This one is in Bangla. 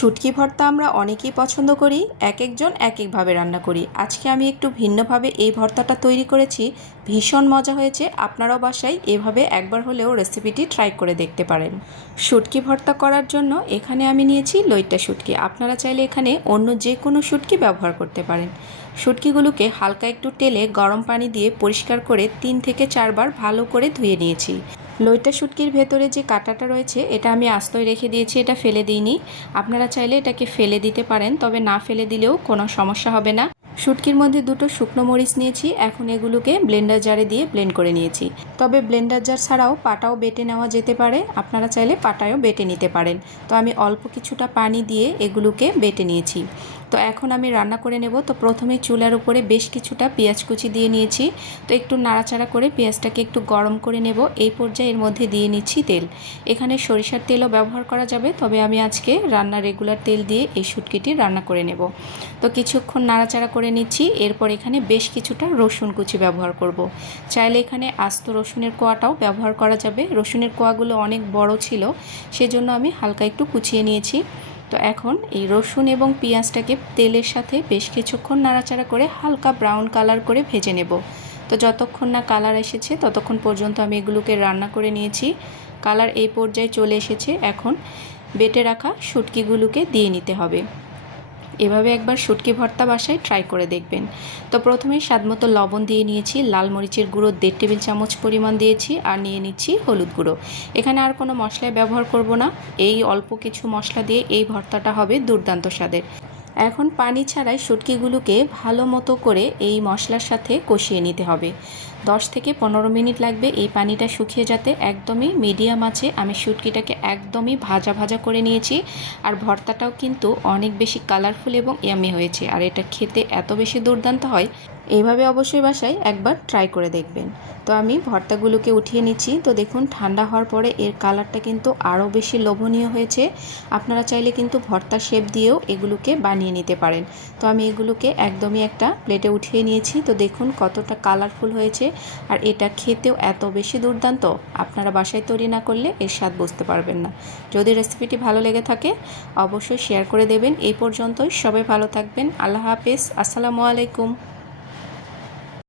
শুটকি ভর্তা আমরা অনেকেই পছন্দ করি, একজন এক একভাবে রান্না করি। আজকে আমি একটু ভিন্নভাবে এই ভর্তাটা তৈরি করেছি, ভীষণ মজা হয়েছে। আপনারাও বাসায় এভাবে একবার হলেও রেসিপিটি ট্রাই করে দেখতে পারেন। শুটকি ভর্তা করার জন্য এখানে আমি নিয়েছি লইট্টা শুটকি। আপনারা চাইলে এখানে অন্য যে কোনো শুটকি ব্যবহার করতে পারেন। শুটকিগুলোকে হালকা একটু তেলে গরম পানি দিয়ে পরিষ্কার করে 3 থেকে 4 বার ভালো করে ধুয়ে নিয়েছি। লইট্টা শুটকির ভেতরে যে কাঁটাটা রয়েছে এটা আমি আস্তই রেখে দিয়েছি, এটা ফেলে দিইনি। আপনারা চাইলে এটাকে ফেলে দিতে পারেন, তবে না ফেলে দিলেও কোনো সমস্যা হবে না। শুটকির মধ্যে 2টো শুকনো মরিচ নিয়েছি, এখন এগুলোকে ব্লেন্ডার জারে দিয়ে ব্লেন্ড করে নিয়েছি। তবে ব্লেন্ডার জার ছাড়াও পাটাও বেটে নেওয়া যেতে পারে, আপনারা চাইলে পাটায়ও বেটে নিতে পারেন। তো আমি অল্প কিছুটা পানি দিয়ে এগুলোকে বেটে নিয়েছি। তো এখন আমি রান্না করে নেব। তো প্রথমে চুলার উপরে বেশ কিছুটা পেঁয়াজ কুচি দিয়ে নিয়েছি। তো একটু নাড়াচাড়া করে পেঁয়াজটাকে একটু গরম করে নেব। এই পর্যায়ে এর মধ্যে দিয়ে নিচ্ছি তেল। এখানে সরিষার তেলও ব্যবহার করা যাবে, তবে আমি আজকে রান্নার রেগুলার তেল দিয়ে এই শুটকিটি রান্না করে নেব। তো কিছুক্ষণ নাড়াচাড়া করে নিচ্ছি। এরপর এখানে বেশ কিছুটা রসুন কুচি ব্যবহার করব। চাইলে এখানে আস্ত রসুনের কোয়াটাও ব্যবহার করা যাবে। রসুনের কোয়াগুলো অনেক বড় ছিল, সেজন্য আমি হালকা একটু কুচিয়ে নিয়েছি। তো এখন এই রসুন এবং পেঁয়াজটাকে তেলের সাথে বেশ কিছুক্ষণ নাড়াচাড়া করে হালকা ব্রাউন কালার করে ভেজে নেব। তো যতক্ষণ না কালার এসেছে ততক্ষণ পর্যন্ত আমি এগুলোকে রান্না করে নিয়েছি। কালার এই পর্যায়ে চলে এসেছে, এখন বেটে রাখা শুটকিগুলোকে দিয়ে নিতে হবে। এভাবে একবার শুটকি ভর্তা বাসায় ট্রাই করে দেখবেন। তো প্রথমেই স্বাদমতো লবণ দিয়ে নিয়েছি, লাল মরিচের গুঁড়ো 1.5 টেবিল চামচ পরিমাণ দিয়েছি, আর নিয়ে নিচ্ছি হলুদ গুঁড়ো। এখানে আর কোনো মশলা ব্যবহার করব না, এই অল্প কিছু মশলা দিয়ে এই ভর্তাটা হবে দুর্দান্ত স্বাদের। এখন পানি ছাড়াই শুটকিগুলোকে ভালো মতো করে এই মশলার সাথে কষিয়ে নিতে হবে। 10 থেকে 15 মিনিট লাগবে এই পানিটা শুকিয়ে যেতে। একদমই মিডিয়াম আঁচে আমি শুটকিটাকে একদমই ভাজা ভাজা করে নিয়েছি। আর ভর্তাটাও কিন্তু অনেক বেশি কালারফুল এবং ইয়ামি হয়েছে, আর এটা খেতে এত বেশি দুর্দান্ত হয়। এইভাবে অবশ্যই বাসায় একবার ট্রাই করে দেখবেন। তো আমি ভর্তাগুলোকে উঠিয়ে নিচ্ছি। তো দেখুন, ঠান্ডা হওয়ার পরে এর কালারটা কিন্তু আরও বেশি লোভনীয় হয়েছে। আপনারা চাইলে কিন্তু ভর্তা শেপ দিয়েও এগুলোকে বানিয়ে নিতে পারেন। তো আমি এগুলোকে একদমই একটা প্লেটে উঠিয়ে নিয়েছি। তো দেখুন কতটা কালারফুল হয়েছে, আর এটা খেতেও এত বেশি দুর্দান্ত, আপনারা বাসায় তৈরি না করলে এর স্বাদ বুঝতে পারবেন না। যদি রেসিপিটি ভালো লেগে থাকে অবশ্যই শেয়ার করে দেবেন। এই পর্যন্তই, সবাই ভালো থাকবেন। আল্লাহ হাফেজ, আসসালামু আলাইকুম।